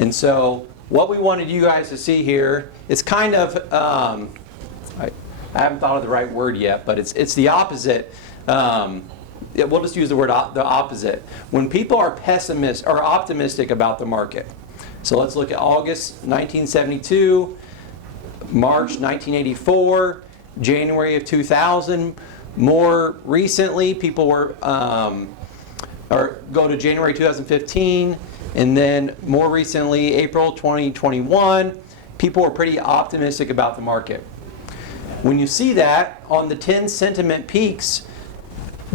And so what we wanted you guys to see here is kind of, I haven't thought of the right word yet, but it's the opposite. We'll just use the word the opposite. When people are optimistic about the market. So let's look at August 1972, March 1984, January of 2000. More recently, people were, or go to January 2015, and then more recently, April 2021, people were pretty optimistic about the market. When you see that on the 10 sentiment peaks,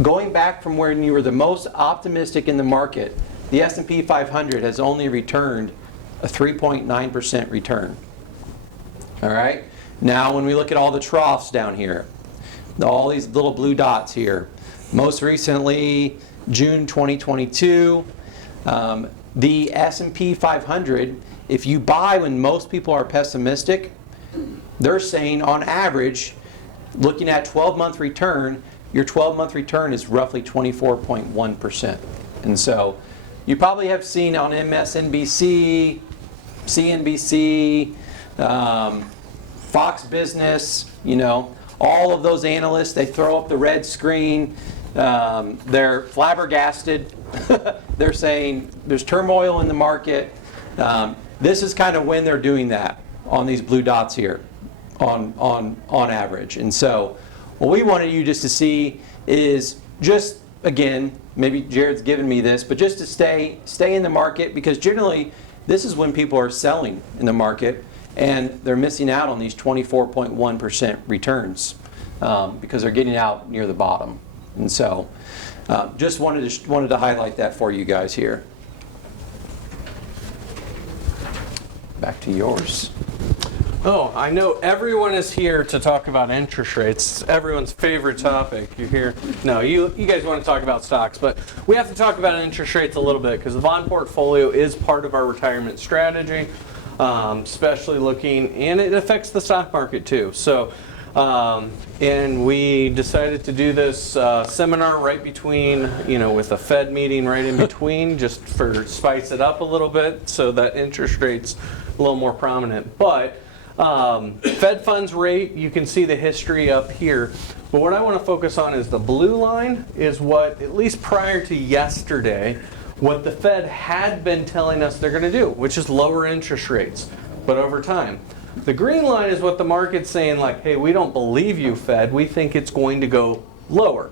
going back from when you were the most optimistic in the market, the S&P 500 has only returned a 3.9% return. All right? Now, when we look at all the troughs down here, all these little blue dots here, most recently, June 2022, the S&P 500, if you buy when most people are pessimistic, they're saying on average, looking at 12-month return, your 12-month return is roughly 24.1%. And so you probably have seen on MSNBC, CNBC, Fox Business, you know, all of those analysts, they throw up the red screen. They're flabbergasted. They're saying there's turmoil in the market. This is kind of when they're doing that on these blue dots here on average. And so what we wanted you just to see is just, again, maybe Jared's given me this, but just to stay in the market, because generally this is when people are selling in the market and they're missing out on these 24.1% returns because they're getting out near the bottom. And so just wanted to highlight that for you guys here. Back to yours. Oh, I know everyone is here to talk about interest rates. It's everyone's favorite topic. You're here. No, you guys want to talk about stocks, but we have to talk about interest rates a little bit because the bond portfolio is part of our retirement strategy, especially looking, and it affects the stock market too. So, and we decided to do this seminar right between, with a Fed meeting right in between, just for spice it up a little bit so that interest rates a little more prominent. But Fed funds rate, you can see the history up here. But what I want to focus on is the blue line is what, at least prior to yesterday, what the Fed had been telling us they're going to do, which is lower interest rates, but over time. The green line is what the market's saying, like, hey, we don't believe you, Fed. We think it's going to go lower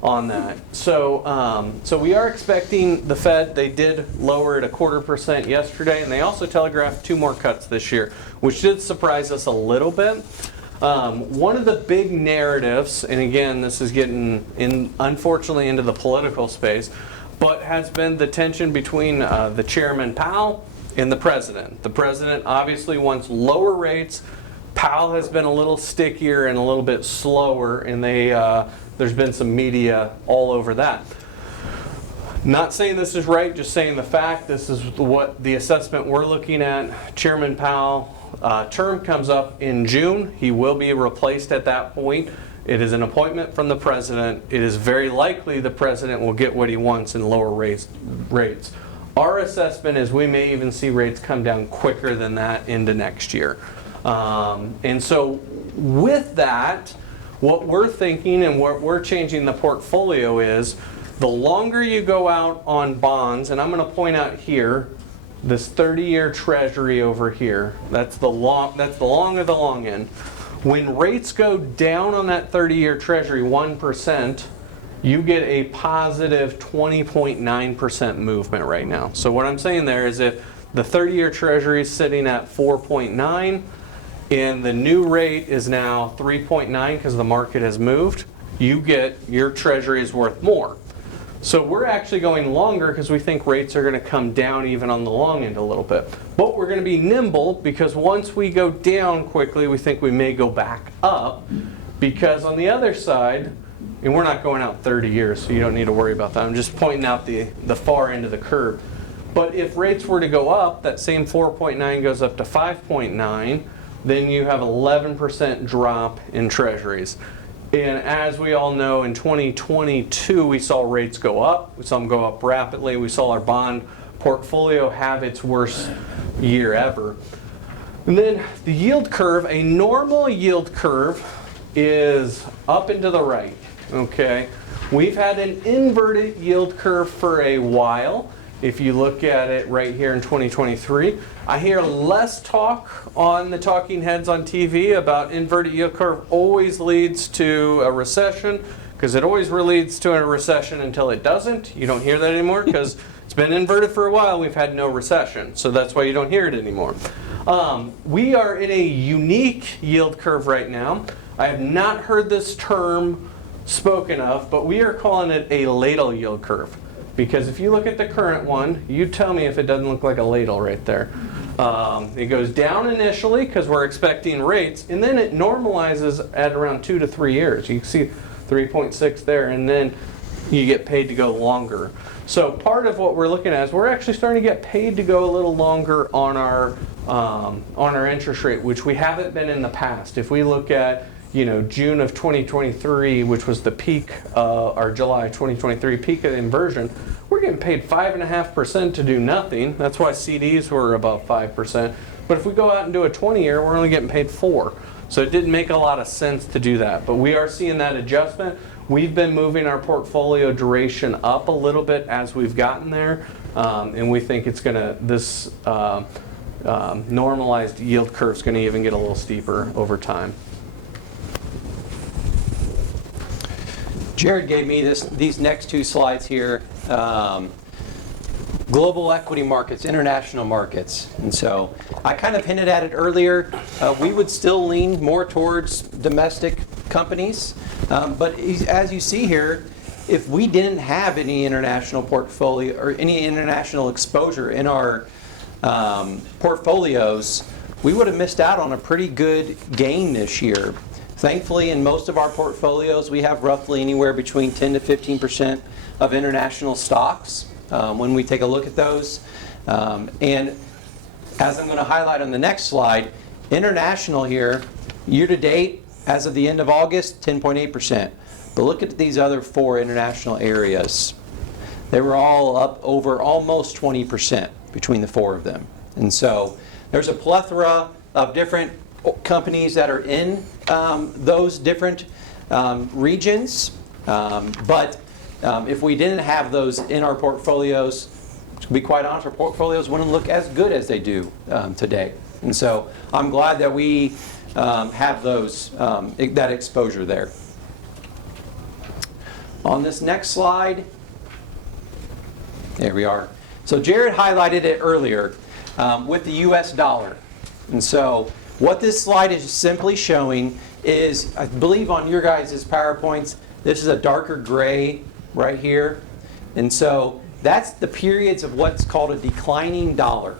on that. So we are expecting the Fed, they did lower it 0.25% yesterday, and they also telegraphed 2 more cuts this year, which did surprise us a little bit. One of the big narratives, and again, this is getting unfortunately into the political space, but has been the tension between the Chairman Powell and the President. The President obviously wants lower rates. Powell has been a little stickier and a little bit slower, and there's been some media all over that. Not saying this is right, just saying the fact. This is what the assessment we're looking at. Chairman Powell, term comes up in June. He will be replaced at that point. It is an appointment from the President. It is very likely the President will get what he wants in lower rates. Our assessment is we may even see rates come down quicker than that into next year. And so with that, what we're thinking and what we're changing the portfolio is the longer you go out on bonds, and I'm going to point out here, this 30-year Treasury over here, that's the long of the long end. When rates go down on that 30-year Treasury 1%, you get a positive 20.9% movement right now. So what I'm saying there is if the 30-year Treasury is sitting at 4.9 and the new rate is now 3.9 because the market has moved, you get your Treasury is worth more. So we're actually going longer because we think rates are going to come down even on the long end a little bit. But we're going to be nimble because once we go down quickly, we think we may go back up, because on the other side, and we're not going out 30 years, so you don't need to worry about that. I'm just pointing out the far end of the curve. But if rates were to go up, that same 4.9 goes up to 5.9, then you have 11% drop in Treasuries. And as we all know, in 2022, we saw rates go up. We saw them go up rapidly. We saw our bond portfolio have its worst year ever. And then the yield curve, a normal yield curve is up and to the right, okay? We've had an inverted yield curve for a while. If you look at it right here in 2023, I hear less talk on the talking heads on TV about inverted yield curve always leads to a recession, because it always leads to a recession until it doesn't. You don't hear that anymore because it's been inverted for a while. We've had no recession, so that's why you don't hear it anymore. We are in a unique yield curve right now. I have not heard this term spoken of, but we are calling it a ladle yield curve. Because if you look at the current one, you tell me if it doesn't look like a ladle right there. It goes down initially because we're expecting rates, and then it normalizes at around 2 to 3 years. You can see 3.6 there, and then you get paid to go longer. So part of what we're looking at is we're actually starting to get paid to go a little longer on our interest rate, which we haven't been in the past. If we look at June of 2023, which was the peak, or July 2023 peak of inversion, we're getting paid 5.5% to do nothing. That's why CDs were above 5%. But if we go out and do a 20-year, we're only getting paid 4%. So it didn't make a lot of sense to do that. But we are seeing that adjustment. We've been moving our portfolio duration up a little bit as we've gotten there. And we think it's this normalized yield curve is going to even get a little steeper over time. Jared gave me these next two slides here. Global equity markets, international markets. And so I kind of hinted at it earlier. We would still lean more towards domestic companies. But as you see here, if we didn't have any international portfolio or any international exposure in our portfolios, we would have missed out on a pretty good gain this year. Thankfully, in most of our portfolios, we have roughly anywhere between 10 to 15% of international stocks when we take a look at those. And as I'm going to highlight on the next slide, international here, year to date, as of the end of August, 10.8%. But look at these other 4 international areas. They were all up over almost 20% between the 4 of them. And so there's a plethora of different companies that are in those different regions. But if we didn't have those in our portfolios, to be quite honest, our portfolios wouldn't look as good as they do today. And so I'm glad that we have that exposure there. On this next slide, there we are. So Jared highlighted it earlier with the US dollar. And so what this slide is simply showing is, I believe on your guys' PowerPoints, this is a darker gray right here. And so that's the periods of what's called a declining dollar.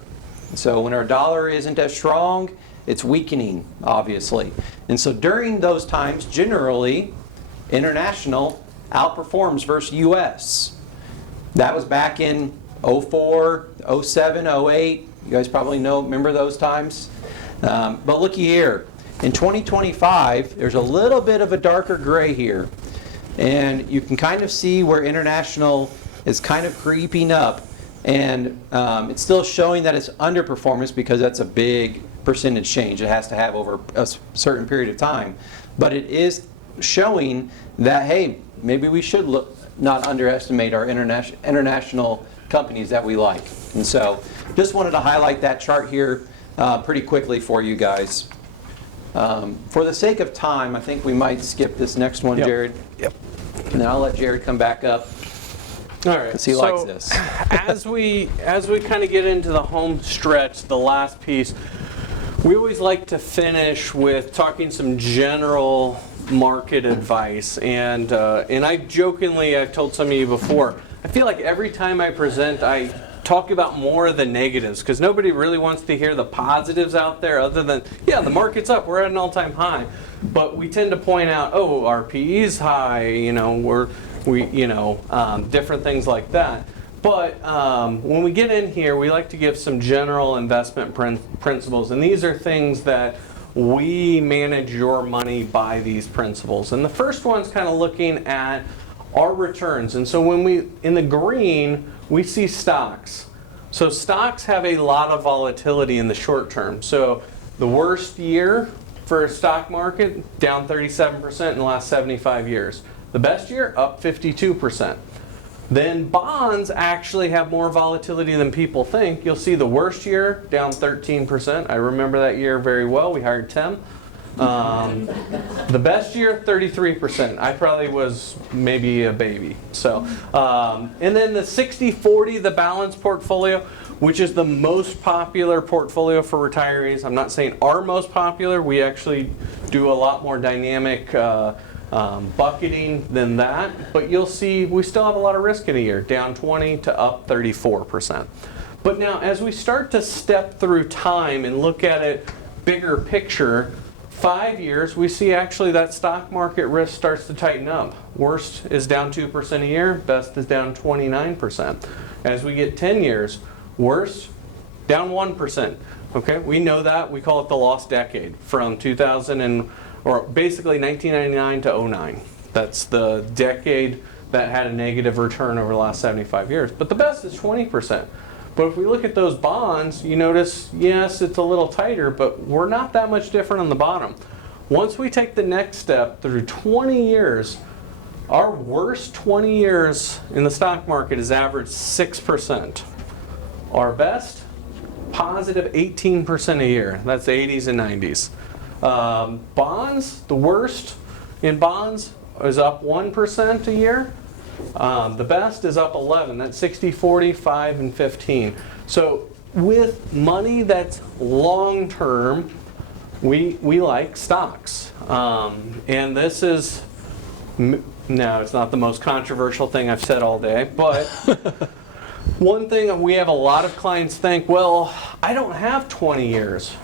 So when our dollar isn't as strong, it's weakening, obviously. And so during those times, generally, international outperforms versus US. That was back in 04, 07, 08. You guys probably remember those times. But looky here, in 2025, there's a little bit of a darker gray here. And you can kind of see where international is kind of creeping up. And it's still showing that it's underperformance because that's a big percentage change it has to have over a certain period of time. But it is showing that, hey, maybe we should not underestimate our international companies that we like. And so just wanted to highlight that chart here pretty quickly for you guys. For the sake of time, I think we might skip this next one, Jared. Yep. And then I'll let Jared come back up. All right. Because he likes this. as we kind of get into the home stretch, the last piece, we always like to finish with talking some general market advice. And I've told some of you before, I feel like every time I present, I talk about more of the negatives because nobody really wants to hear the positives out there other than, yeah, the market's up, we're at an all-time high. But we tend to point out, oh, our PE is high, different things like that. But when we get in here, we like to give some general investment principles, and these are things that we manage your money by these principles. And the first one's kind of looking at our returns. And so in the green, we see stocks. So stocks have a lot of volatility in the short term. So the worst year for a stock market, down 37% in the last 75 years. The best year, up 52%. Then bonds actually have more volatility than people think. You'll see the worst year, down 13%. I remember that year very well. We hired Tim. The best year, 33%. I probably was maybe a baby. So, and then the 60-40, the balanced portfolio, which is the most popular portfolio for retirees. I'm not saying our most popular. We actually do a lot more dynamic bucketing than that. But you'll see we still have a lot of risk in a year, down 20 to up 34%. But now as we start to step through time and look at it bigger picture, 5 years, we see actually that stock market risk starts to tighten up. Worst is down 2% a year, best is down 29%. As we get 10 years, worst, down 1%. Okay, we know that. We call it the lost decade from 2000 or basically 1999 to 09. That's the decade that had a negative return over the last 75 years. But the best is 20%. But if we look at those bonds, you notice, yes, it's a little tighter, but we're not that much different on the bottom. Once we take the next step through 20 years, our worst 20 years in the stock market is average 6%. Our best, positive 18% a year. That's the 80s and 90s. Bonds, the worst in bonds is up 1% a year. The best is up 11. That's 60, 40, 5, and 15. So with money that's long term, we like stocks. And this is, no, it's not the most controversial thing I've said all day, but one thing we have a lot of clients think, well, I don't have 20 years.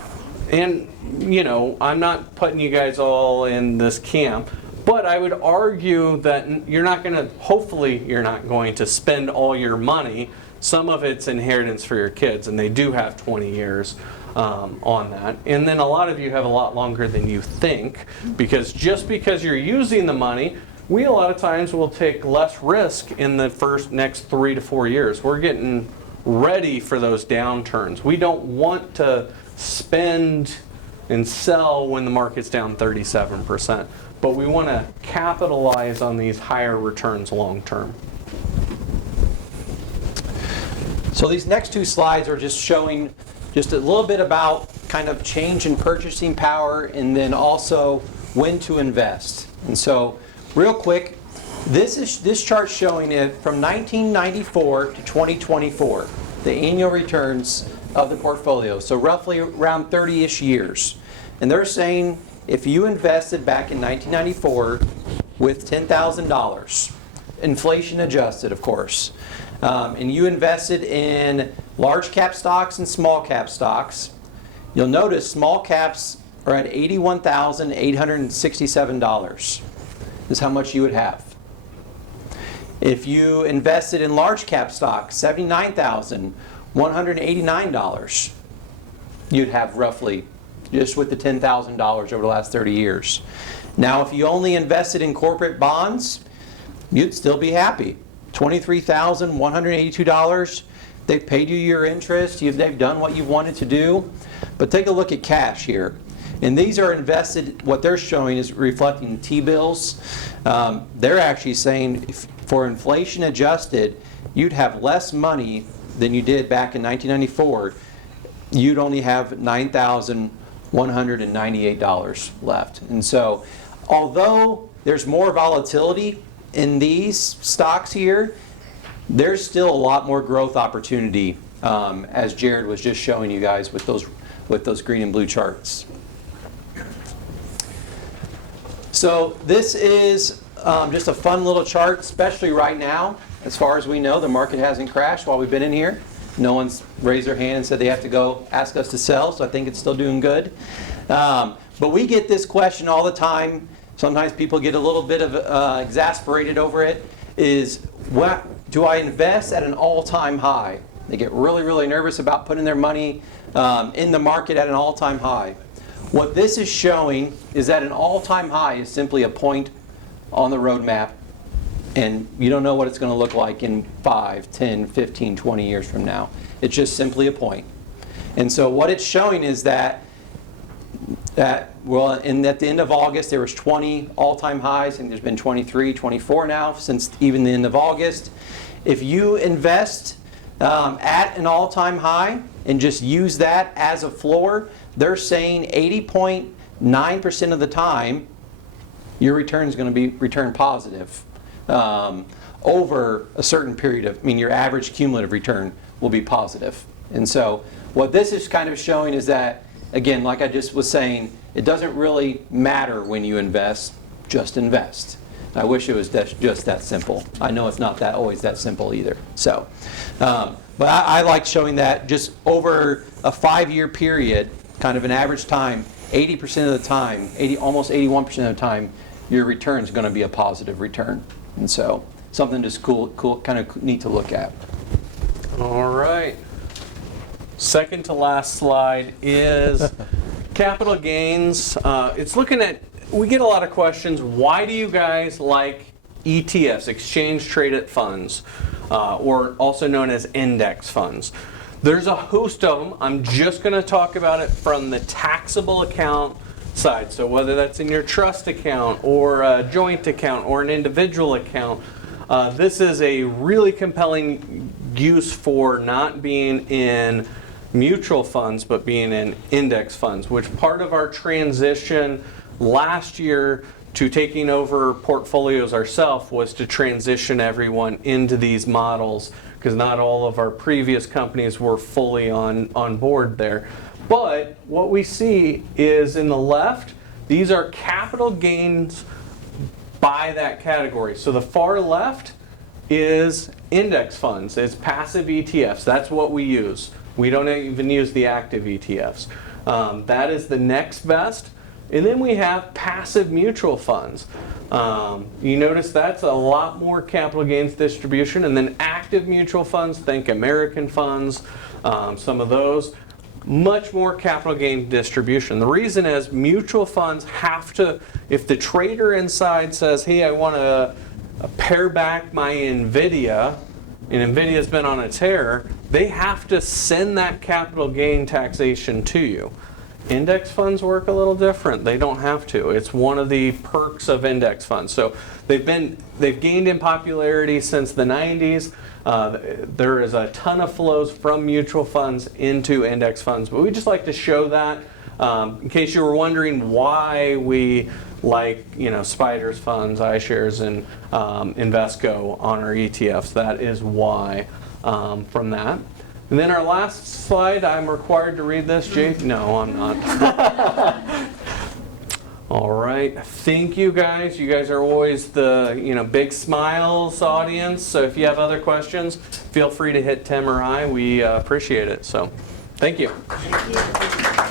And, you know, I'm not putting you guys all in this camp, but I would argue that you're not going to, hopefully you're not going to spend all your money. Some of it's inheritance for your kids, and they do have 20 years on that. And then a lot of you have a lot longer than you think, because just because you're using the money, we a lot of times will take less risk in the next 3 to 4 years. We're getting ready for those downturns. We don't want to spend and sell when the market's down 37%. But we want to capitalize on these higher returns long term. So these next two slides are just showing just a little bit about kind of change in purchasing power and then also when to invest. And so real quick, this chart's showing it from 1994 to 2024, the annual returns of the portfolio. So roughly around 30-ish years. And they're saying if you invested back in 1994 with $10,000, inflation adjusted, of course, and you invested in large cap stocks and small cap stocks, you'll notice small caps are at $81,867 is how much you would have. If you invested in large cap stocks, $79,189, you'd have roughly, just with the $10,000 over the last 30 years. Now, if you only invested in corporate bonds, you'd still be happy. $23,182. They've paid you your interest. They've done what you wanted to do. But take a look at cash here. And these are invested, what they're showing is reflecting T-bills. They're actually saying for inflation adjusted, you'd have less money than you did back in 1994. You'd only have $9,198 left. And so, although there's more volatility in these stocks here, there's still a lot more growth opportunity, as Jared was just showing you guys with those green and blue charts. So this is just a fun little chart, especially right now. As far as we know, the market hasn't crashed while we've been in here. No one's raised their hand and said they have to go ask us to sell, so I think it's still doing good. But we get this question all the time. Sometimes people get a little bit of exasperated over it, is what do I invest at an all-time high? They get really, really nervous about putting their money in the market at an all-time high. What this is showing is that an all-time high is simply a point on the roadmap, and you don't know what it's going to look like in 5, 10, 15, 20 years from now. It's just simply a point. And so what it's showing is that well, at the end of August, there was 20 all-time highs, and there's been 23, 24 now since even the end of August. If you invest at an all-time high and just use that as a floor, they're saying 80.9% of the time your return is going to be return positive over a certain period of, your average cumulative return will be positive. And so what this is kind of showing is that, again, like I just was saying, it doesn't really matter when you invest, just invest. I wish it was just that simple. I know it's not always that simple either. So, but I like showing that just over a 5-year period, kind of an average time, 80% of the time, almost 81% of the time, your return is going to be a positive return. And so something just cool, kind of neat to look at. All right. Second to last slide is capital gains. It's looking at, we get a lot of questions, why do you guys like ETFs, exchange traded funds, or also known as index funds? There's a host of them. I'm just going to talk about it from the taxable account side. So whether that's in your trust account or a joint account or an individual account, this is a really compelling use for not being in mutual funds but being in index funds, which part of our transition last year to taking over portfolios ourselves was to transition everyone into these models, because not all of our previous companies were fully on board there. But what we see is in the left, these are capital gains by that category. So the far left is index funds. It's passive ETFs. That's what we use. We don't even use the active ETFs. That is the next best. And then we have passive mutual funds. You notice that's a lot more capital gains distribution. And then active mutual funds, think American funds, some of those, much more capital gain distribution. The reason is mutual funds have to, if the trader inside says, hey, I want to pare back my NVIDIA, and NVIDIA's been on a tear, they have to send that capital gain taxation to you. Index funds work a little different. They don't have to. It's one of the perks of index funds. So they've gained in popularity since the 90s. There is a ton of flows from mutual funds into index funds, but we just like to show that in case you were wondering why we like, Spiders funds, iShares, and Invesco on our ETFs. That is why from that. And then our last slide, I'm required to read this, Jake? No, I'm not. All right, thank you guys. You guys are always the big smiles audience. So if you have other questions, feel free to hit Tim or I. We appreciate it. So thank you. Thank you.